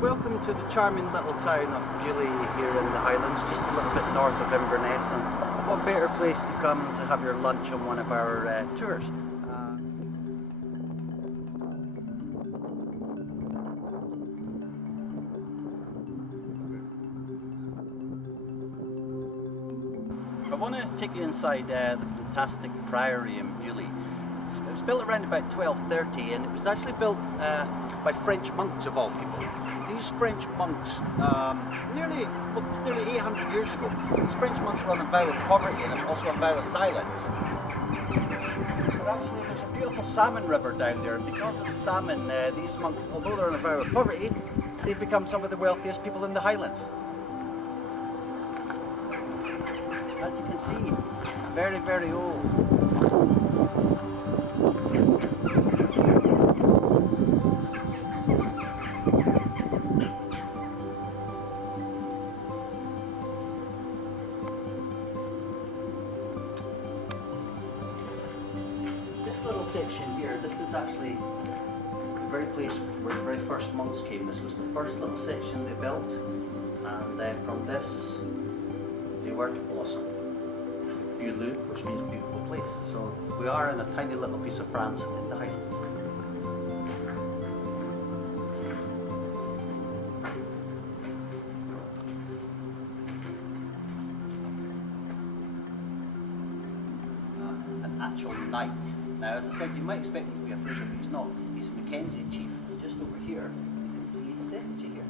Welcome to the charming little town of Beauly here in the Highlands, just a little bit north of Inverness, and what better place to come to have your lunch on one of our tours. I want to take you inside the fantastic priory in Beauly. It was built around about 1230, and it was actually built by French monks of all people. These French monks, nearly 800 years ago, these French monks were on a vow of poverty and also a vow of silence. But actually there's a beautiful salmon river down there, and because of the salmon, these monks, although they're on a vow of poverty, they've become some of the wealthiest people in the Highlands. As you can see, this is very, very old. This little section here, this is actually the very place where the very first monks came. This was the first little section they built, and from this they were to blossom. Beauly, which means beautiful place. So we are in a tiny little piece of France in the Highlands. An actual knight. Now, as I said, you might expect him to be a Fraser, but he's not. He's a Mackenzie chief. And just over here, you can see his effigy here.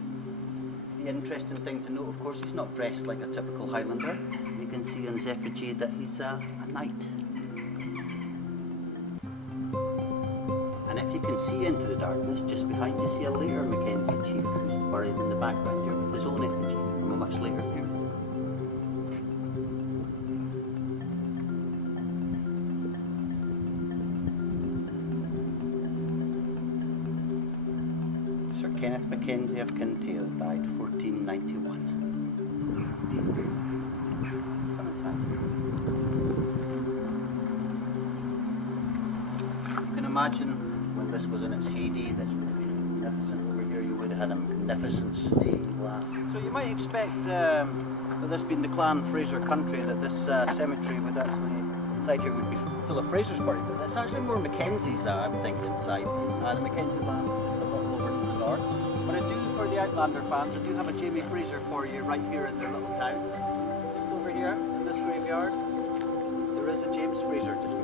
The interesting thing to note, of course, he's not dressed like a typical Highlander. You can see on his effigy that he's a knight. And if you can see into the darkness, just behind you see a later Mackenzie chief who's buried in the background here with his own effigy from a much later period. Sir Kenneth Mackenzie of Kintail died 1491. Come inside. You can imagine when this was in its heyday, this would have been magnificent. Over here you would have had a magnificent stained glass. So you might expect, with this being the Clan Fraser country, that this cemetery would actually, inside here would be full of Frasers buried, but it's actually more Mackenzies, I would think, inside. The Mackenzie land is just a little over to the north. But I do, for the Outlander fans, I do have a Jamie Fraser for you right here in their little town. Just over here, in this graveyard, there is a James Fraser just